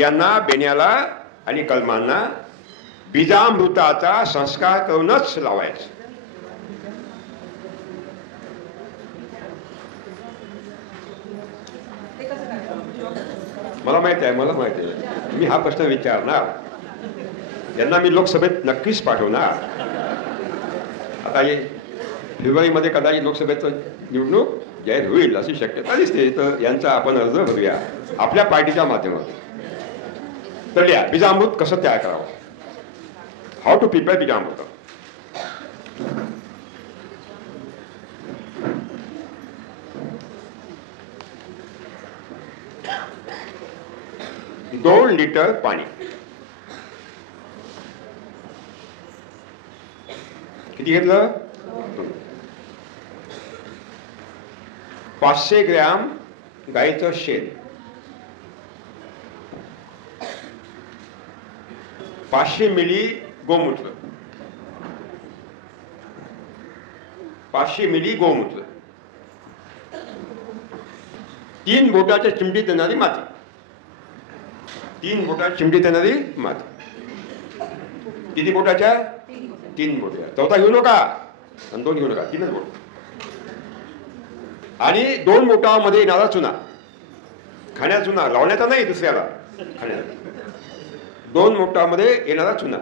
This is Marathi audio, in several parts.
बियांना, बेण्याला आणि कलमांना बीजामृताचा संस्कार करूनच लावायचं. मला माहिती आहे, मी हा प्रश्न विचारणार, त्यांना मी लोकसभेत नक्कीच पाठवणार. आता फेब्रुवारीमध्ये कदाचित लोकसभेचं निवडणूक जाहीर होईल अशी शक्यता दिसते. तर यांचा आपण अर्ज भरूया आपल्या पार्टीच्या माध्यमातून. तर या बीजामृत कसं तयार करावं, how to prepare Beejamrut. 2 litre पाणी. किती घेतलं? 500 ग्रॅम गाईचं शेण, 500 मिली गोमूत्र, 500 मिली गोमूत्र, 3 बोटाच्या चिमटीत येणारी माती, 3 बोटाच्या चिमटीत येणारी माती. किती बोटाच्या? 3 बोटा. चौथा घेऊ नका आणि 2 घेऊ नका, 3च बोट. आणि 2 बोटामध्ये येणारा चुना, खाण्याचा चुना, लावण्याचा नाही, दुसऱ्याला खाण्याचा. 2 बोटामध्ये येणारा चुना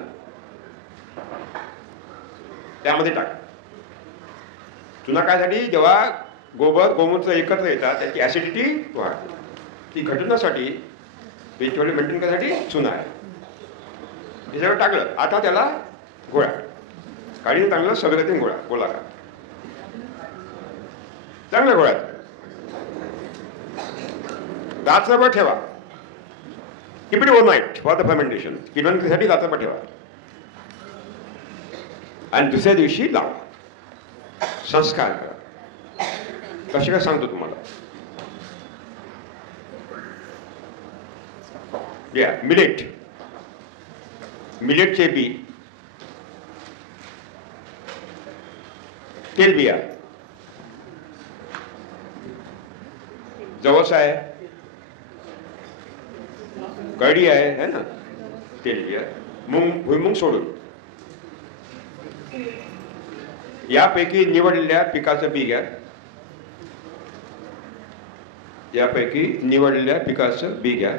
त्यामध्ये टाक. चुना कायसाठी? जेव्हा गोबर गोमूत्र एकत्र येतात त्याची ऍसिडिटी वाढते, ती घटण्यासाठी, पेचवडी मेंटेन करण्यासाठी चुना आहे. हे सगळं टाकलं. आता त्याला गोळा काढीने चांगलं सगळं गोळा गोलाकार चांगलं गोळ्यात रात्रभर ठेवा. Keep it overnight for the fermentation. किण्वणुकीसाठी रात्रभर ठेवा आणि दुसऱ्या दिवशी लावा. संस्कार करा. कसे काय सांगतो तुम्हाला. या मिलेट, मिलेटचे बी, तेलबिया, जवस आहे, कढी आहे, है ना, तेलबिया, मूग, भुईमुग सोडून यापैकी निवडलेल्या पिकाचं बी घ्या. यापैकी निवडलेल्या पिकाचं बी घ्या.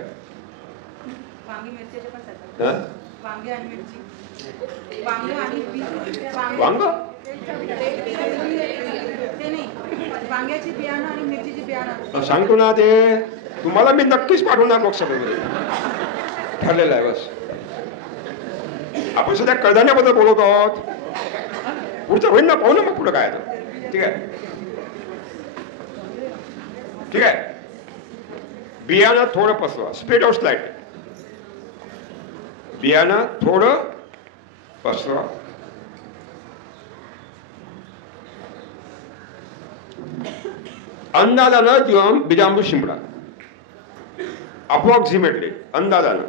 वांग, सांगतो ना, ते तुम्हाला मी नक्कीच पाठवणार लोकसभेमध्ये, ठरलेलं आहे. बस आपण सध्या कडधान्याबद्दल बोलत आहोत. पुढचं होईल ना, पाहू ना मग पुढं काय. ठीक आहे, ठीक आहे. बियाणं थोडं पसरवा, स्प्रेड आउट स्लाइड. बियाणं थोडं पसरवा. अंदाजानं किंवा बीजामृत शिंपडा. अप्रॉक्सिमेटली, अंदाजानं.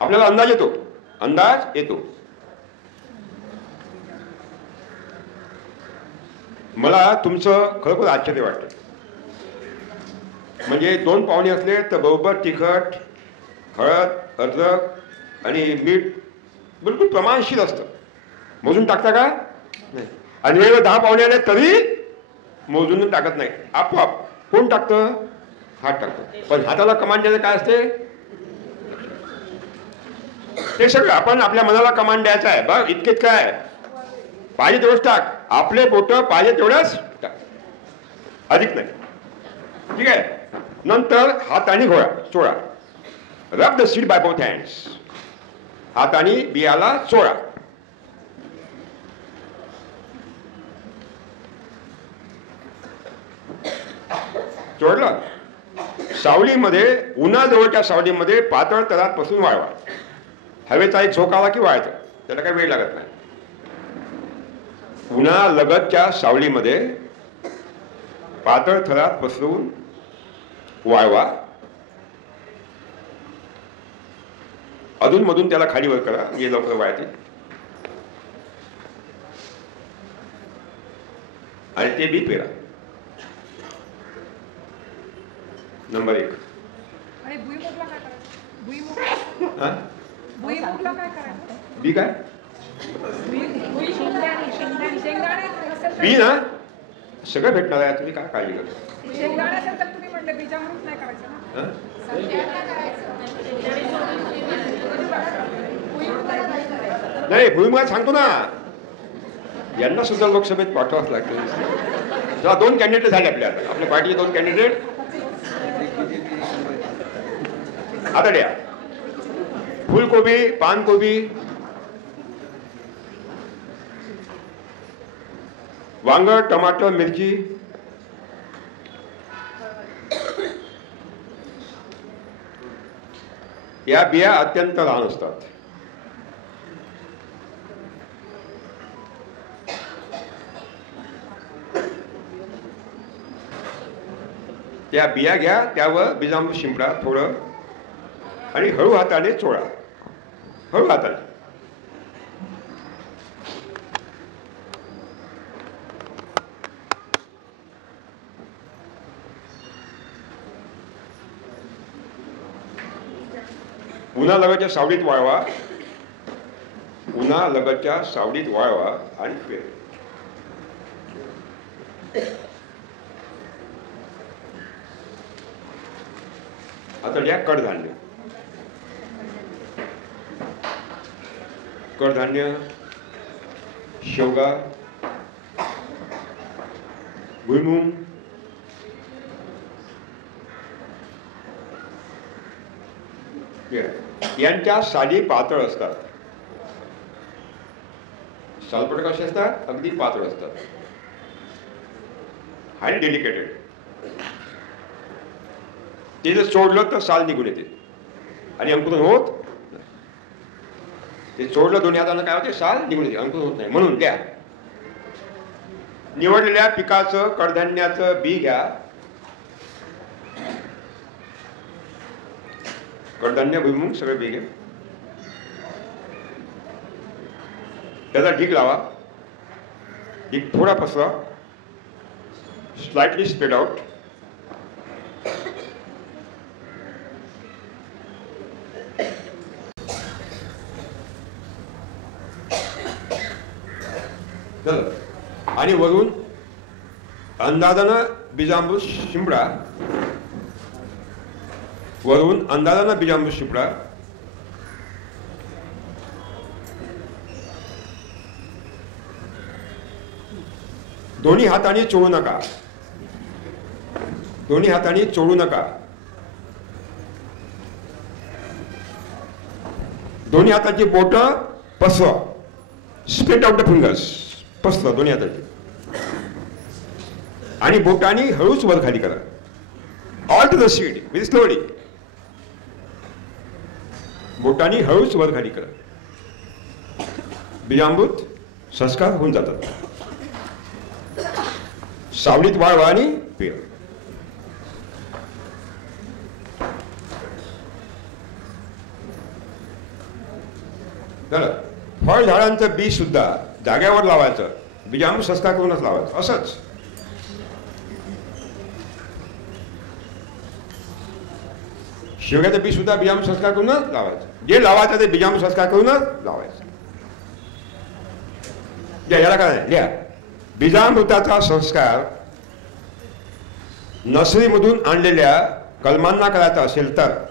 आपल्याला अंदाज येतो, अंदाज येतो. मला तुमचं खरोखर आश्चर्य वाटतं. म्हणजे 2 पाहुणे असले तर बरोबर तिखट, हळद, अद्रक आणि मीठ बिलकुल प्रमाणशीर असतं. मोजून टाकता का? नाही. आणि वेळेवर 10 पाहुणे आले तरी मोजून टाकत नाही, आपोआप. कोण टाकतं? हात टाकतो. पण हाताला कमांड द्यायचं काय असते? ते सगळं आपण आपल्या मनाला कमांड द्यायचा आहे. बघ, इतकेच काय पाहिजे तेवढंच टाक. आपले बोट पाहिजे तेवढंच टाक, अधिक नाही. ठीक आहे. नंतर हाताने घोळा चोळा. Rub the seed by both hands. हाताने बियाला चोळा. चोळलं. सावलीमध्ये, उन्हाजवळच्या सावलीमध्ये पातळ तरात पासून वाळवा. हवेचा एक झोक आला की वाळतं, त्याला काही वेळ लागत नाही. उन्हा लगतच्या सावलीमध्ये पातळ थरात पसरवून वाळवा. अधूनमधून त्याला खालीवर करा, म्हणजे लवकर वाळते. आणि ते बी पेरा. नंबर 1. आणि भुईमुगला काय करायचं? भुईमुग हा भुईमुगला काय करायचं? बी काय शेंगदाणे असेल बी ना सगळं भेटणार आहे, तुम्ही काय काळजी करता. शेंगदाणे असेल तर तुम्ही म्हणले बीजामृत नाही करायचं ना. हा? नाही भुईमुगात सांगतो ना, यांना सुद्धा लोकसभेत पाठवावंच लागतं. जेव्हा 2 कॅन्डिडेट झाले आपल्या पार्टीचे 2 कॅन्डिडेट आता द्या. फुलकोबी, पानकोबी, वांग, टमाटर, मिरची, या बिया अत्यंत लहान असतात. त्या बिया घ्या, त्यावर बीजामृत शिंपडा थोडं आणि हळू हाताने चोळा, हळू हाताने. उन्हालगतच्या सावलीत वाळवा, उन्हालगतच्या सावलीत वाळवा आणि पेर. आता घ्या कडधान्य. कडधान्य, शेवगा, भुईमुग, यांच्या साली पातळ असतात. सालपट कसे असतात? अगदी पातळ असतात, हाय डेलिकेटेड. ते जर सोडलं तर साल निघून येते आणि अंकुरण होत नाही. ते सोडलं दोन्ही हातानं काय होते? साल निघून येते, अंकुरण होत नाही. म्हणून द्या निवडलेल्या पिकाचं कडधान्याचं बी घ्या. कडधान्य, भुईमुग सगळे बी घ्या. त्याचा ढीग लावा. ढीग थोडा पसरा, स्लाइटली स्प्रेड आउट. आणि वरून अंदाजानं बीजामृत शिंपडा. वरून अंदाजानं बीजामृत शिंपडा. दोन्ही हाताने चोळू नका, दोन्ही हाताने चोळू नका. दोन्ही हाताची बोट पसवा, स्प्रेड आउट द फिंगर्स. पसवा दोन्ही हाताची आणि बोटाने हळूच वर खाली करा. All to the speed, very slowly. बोटाने हळूच वर खाली करा. बीजामृत संस्कार होऊन जातात. सावलीत वाळवा आणि पेर. फळ झाडांचं बी सुद्धा जाग्यावर लावायचं, बीजामृत संस्कार करूनच लावायचं. असंच शेवग्याचं बी सुद्धा बीजामृत संस्कार करूनच लावायचं. जे लावायचं ते बीजामृत संस्कार करूनच लावायचं. याला काय लिहा. बीजामृताचा संस्कार नर्सरीमधून आणलेल्या कलमांना करायचा असेल तर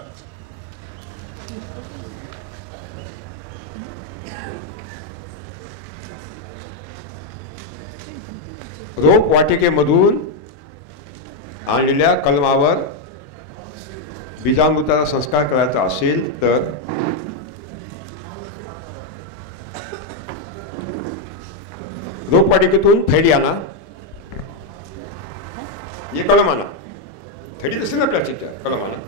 रोप वाटिकेमधून आणलेल्या कलमावर बीजामृताचा संस्कार करायचा असेल तर रोपवाटिकेतून थैली आणा. हे कलम आणा. थैली असेल ना प्लास्टिकच्या, कलम आणा.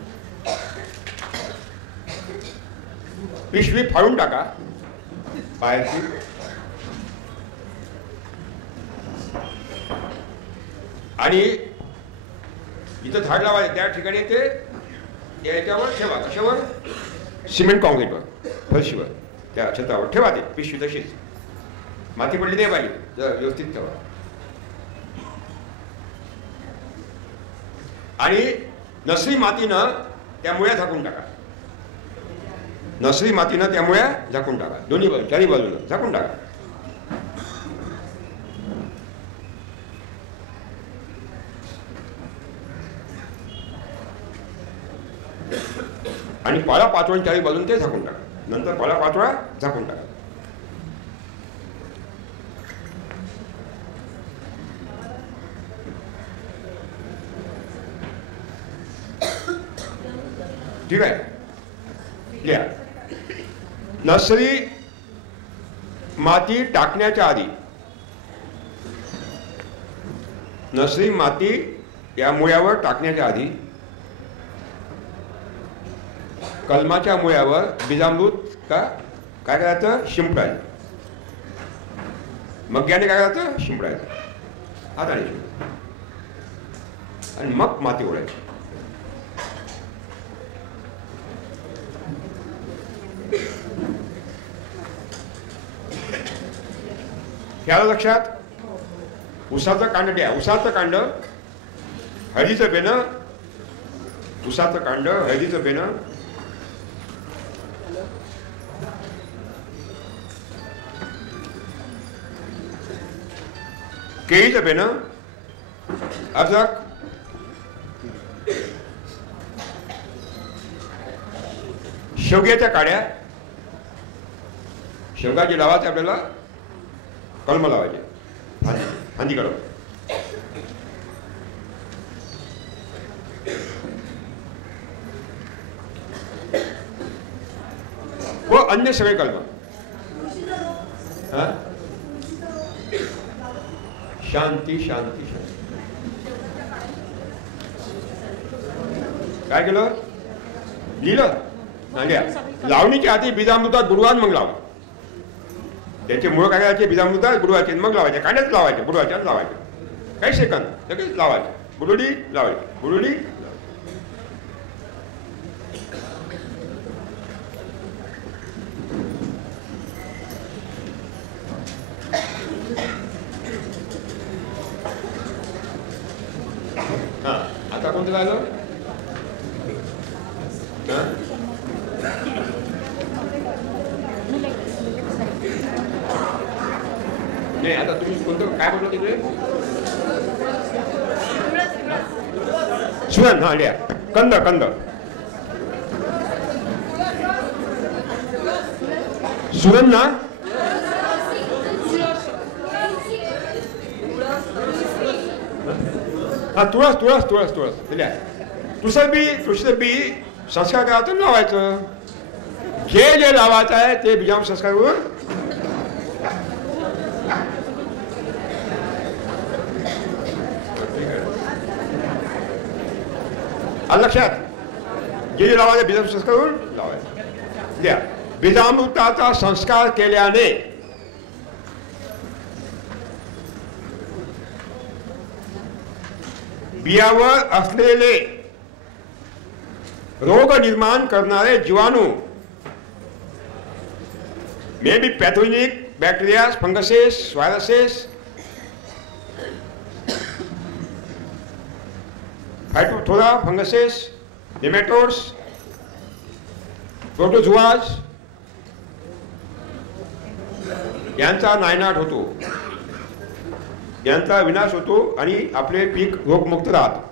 पिशवी फाडून टाका बाहेरची. आणि इथं झाड लावायचं त्या ठिकाणी ते याच्यावर ठेवा. कशावर? सिमेंट कॉन्क्रीटवर, फरशीवर, त्या छतावर ठेवा. ते पिशवी तशीच, माती पडली नाही पाहिजे, जर व्यवस्थित ठेवा. आणि नसरी मातीनं त्या मुळ्या झाकून टाका. नसरी मातीनं त्या मुळ्या झाकून टाका. दोन्ही बाजू, चारी बाजूनं झाकून टाका. आणि पाला पाचोळा चारी बाजून ते झाकून टाका. नंतर पाला पाचोळा झाकून टाका. ठीक आहे. लिहा. नर्सरी माती टाकण्याच्या आधी, नर्सरी माती या मुळ्यावर टाकण्याच्या आधी कलमाच्या मुळ्यावर बीजामृत काय करायचं? शिंपडायचं. मग्याने काय करायचं? शिंपडायचं हाताने शिंपडायचं आणि मग माती ओढायची. ह्याला लक्षात. उसाचं कांड द्या. उसाचं कांड, हळदीचं बेनं, उसाचं कांड, हळदीचं बेनं, केळीचं बेनं, अद्रक, शेवग्याच्या काड्या. शेवगा जे लावायचे आपल्याला, कलम लावायचे, फांदी कलम. व अन्य सगळे कलम. शांती शांती शांती. काय केलं? लिहिलं. लावणीच्या आधी बीजामृतात बुडवान मग लावा. त्याचे मूळ काय करायचे? बीजामृतात बुडवायचे मग लावायचे. कांड्यात लावायचे, बुडवायचे लावायचे. काही सेकंद लगेच लावायचे. बुडवली लावायची, बुडवली. आता कोणतं राहिलं? नाही, आता तुम्ही कोणतं काय बोलतो तिकडे? सुरण. हा लिहा. कंद. कंद सुरण ना. हा तुळस तुळस तुळस तुळस लिहा. तुळशीचं बी संस्कार करायचं लावायचं. जे जे लावायचं आहे ते बीजाम संस्कार करून लक्षात. जे जे लावायचं बीजाम संस्कार करून लावायचं. द्या. बीजामृताचा संस्कार केल्याने बियावर असलेले रोग निर्माण करणारे जीवाणू, maybe pathogenic bacteria, funguses, viruses, Phytophthora funguses, nematodes, protozoas यांचा नायनाट होतो, यांचा विनाश होतो आणि आपले पीक रोगमुक्त राहत.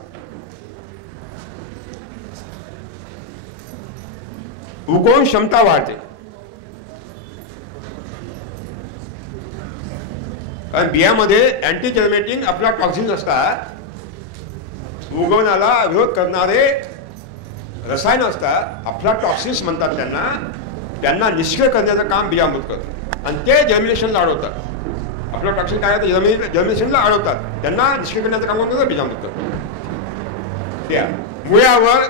उगवण क्षमता वाढते. कारण बियामध्ये अँटी जर्मेटिंग आपला टॉक्सिन असतात. उगवणाला विरोध करणारे रसायन असतात. आपला टॉक्सिन्स म्हणतात त्यांना. त्यांना निष्क्रिय करण्याचं काम बियामृत करतं आणि ते जर्मिनेशनला अडवतात. आपलं टॉक्सिन काय आहे? जर्मिनेशनला अडवतात. त्यांना निष्क्रिय करण्याचं काम करतं बीजामृत करतं. त्या मुळ्यावर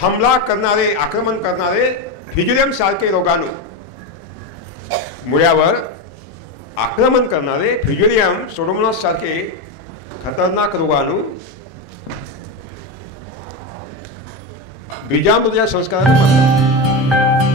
हमला करणारे, आक्रमण करणारे फ्युजिलियम सारखे रोगाणू, मुळ्यावर आक्रमण करणारे फ्युजिलियम सोडोमोनास सारखे खतरनाक रोगाणू बीजामृताच्या संस्काराने